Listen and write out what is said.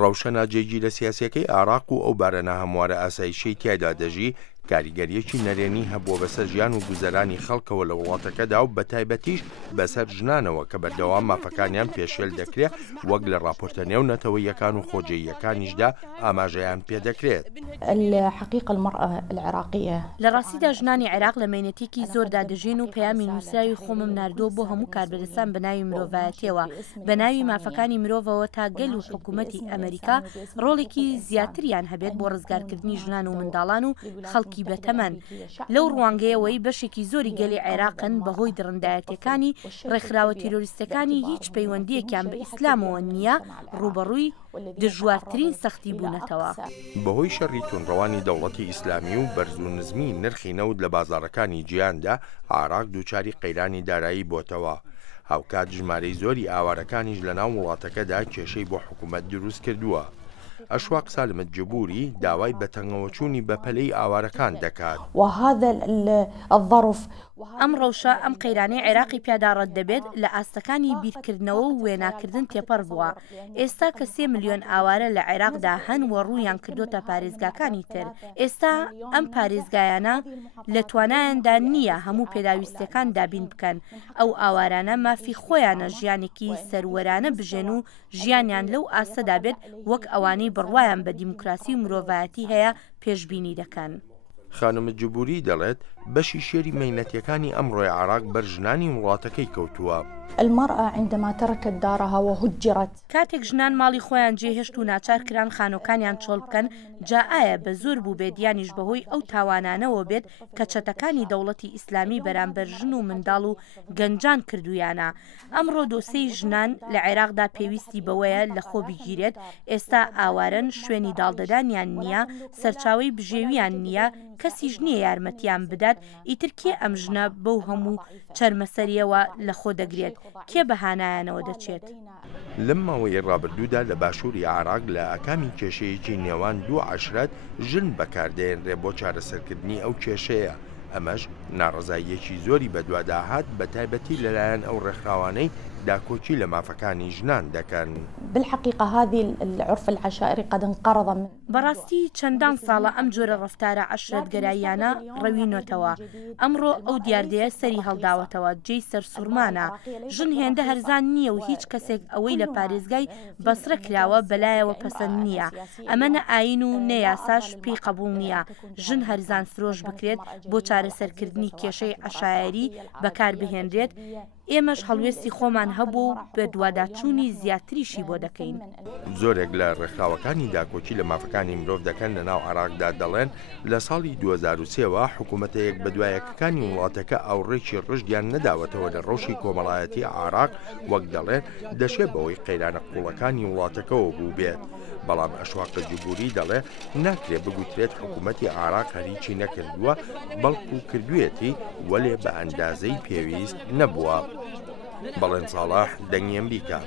ڕەوشەنە جێگی لە سیاسەکەی عێراق و ئەو بارەنە هەموارە ئاسایشەی تیایدا دەژی کاریگەریەکی نەرێنی هەبووە بەسەر ژیان و گوزەرانی خەڵکەوە لە وڵاتەکەدا و بە تایبەتیش بەسەر ژنانەوە کە بەردەوام مافەکانیان پێشێل دەکرێت وەک لە راپۆرتە نێو نەتەوەیەکان و خۆجێیەکانیشدا ئاماژەیان پێدەکرێت. الحقيقة المرأة العراقية لە ڕاستیدا ژنانی عێراق لە مێنەتێکی زۆردا دەژین و پەیامی نووسراوی خۆمم ناردووە بۆ هەموو کاربەدەستان بە ناوی مرۆڤایەتیەوە بە ناوی مافەکانی مرۆڤەوە تا گەل و حکوومەتی ئەمریکا ڕۆڵێکی زیاتریان هەبێت بۆ ڕزگارکردنی ژنان و منداڵان و خەڵکی بەتەمەن. لەو ڕوانگەیەوەی بەشێکی زۆری گەلی عێراقن بەهۆی درڕندایەتەکانی ڕێکخراوە تیرۆریستەکانی هیچ پەیوەندیەکیان بە ئیسلامەوە نییە ڕوبەڕووی دژوارترین سەختی بوونەتەوە. بەهۆی شەڕی تونڕەوانی دەوڵەتی ئیسلامی و بەرز و نزمی نرخی نەوت لە بازاڕەکانی جیهاندا عێراق دووچاری قەیرانی دارایی بۆتەوە. هاوکات ژمارەی زۆری ئاوارەکانیش لە ناو وڵاتەکەدا کێشەی بۆ حکوومەت دروست کردووە. ئەشواق سالمت جبوری داوای بەتەنگەوەچوونی بە پەلەی ئاوارەکان دەکات. ئەم ڕەوشە ئەم قەیرانەی عێراقی پیاداڕەت دەبێت لە ئاستەکانی بیرکردنەوە و وێناکردن تێپەڕ بووە. ئێستا کە 3 ملیۆن ئاوارە لە عێراقدا هەن و ڕوویان کردوتە پارێزگاکانی تر. ئێستا ئەم پارێزگایانە لە توانایاندا نییە هەموو پێداویستەکان دابین بکەن. ئەو ئاوارانە مافی خۆیانە ژیانێکی سەروەرانە بژێن و ژیانیان لەو ئاستەدا بێت وەک ئەوانەی بڕوایان بە دیموکراسی و مرۆڤایەتی هەیە پێشبینی دەکەن. خانم جبوری دەڵێت بەشی شێری مەینەتیەکانی ئەمڕۆی عێراق بەر ژنانی وڵاتەکەی کەوتووە. المرأة عندما تركت دارها وهجرت کاتێک ژنان ماڵی خۆیان جێهێشت و ناچار کران خانۆکانیان چۆڵ بکەن جا ئایا بە زۆر بوو بێدیانیش بەهۆی ئەو تاوانانەوە بێت کە چەتەکانی دەوڵەتی ئیسلامی بەرامبەر ژن و منداڵ و گەنجان کردویانە. ئەمڕۆ دۆسەی ژنان لە عێراقدا پێویستی بەوەیە لە خۆ بگیرێت. ئێستا ئاوارن شوێنی داڵدەدانیان نییە سەرچاوی بژێویان نییە کەسیش نییە یارمەتیان بدات ئیتر کێ ئەم ژنە بەو هەموو چەرمەسەریەوە لە خۆ دەگرێت کێ بەهانایانەوە دەچێت. لەم ماوەی ڕابردوودا لە باشووری عێراق لە ئەکامی کێشەیەکی نێوان دوو عەشرەت ژن بەکاردێنرێ بۆ چارەسەرکردنی ئەو کێشەیە. ئەمەش ناڕزاییەکی زۆری بەدواداهات بە تایبەتی لەلایەن ئەو ڕێکخراوانەی داکۆچی لە مافەکانی ژنان دەکەن. بالحقيقة هذه العرف العشائري قد انقرض من بەڕاستی چەندان ساڵە ئەم جۆرە ڕەفتارە عەشرەتگەراییانە ڕەوینەتەوە. ئەمڕۆ ئەو دیاردەیە سەری هەڵداوەتەوە جێی سەرسوورمانە. ژن هێندە هەرزان نییە و هیچ کەسێک ئەوەی لە پارێزگای بەسرە کراوە بەلایەوە پەسەند نییە. ئەمە نە ئاین و نە یاساش پێی قبوڵ نییە ژن هەرزان فرۆش بکرێت بۆ چارەسەرکردنی کێشەی عەشایری بەکاربهێنرێت. ئێمەش هەڵوێستی خۆمان هەبوو بە دوواداچوونی زیاتریشی بۆ دەکەین. زۆرێک لە ڕێکخراوەکانی داکۆچی لە مافەکانی مرۆڤ دەکەن لە ناو عێراقدا دەڵێن لە ساڵی 2003ەوە حکوومەتەیەک بەدوایەکەکانی وڵاتەکە ئاوڕێکی ڕژدیان نەداوەتەوە لە ڕۆژی کۆمەڵایەتی عێراق وەک دەڵێن دەشێت بەوەی قەیرانە قوڵەکانی وڵاتەکەەوە بوو بێت. بەڵام ئەشواق جبوری دەڵێ ناکرێت بگوترێت حکوومەتی عێراق هەریچی نەکردووە بەڵکو کردوێتی وەلێ بە ئەندازەی پێویست نەبووە. بەڵێن ساڵح دەنگیان بیکە.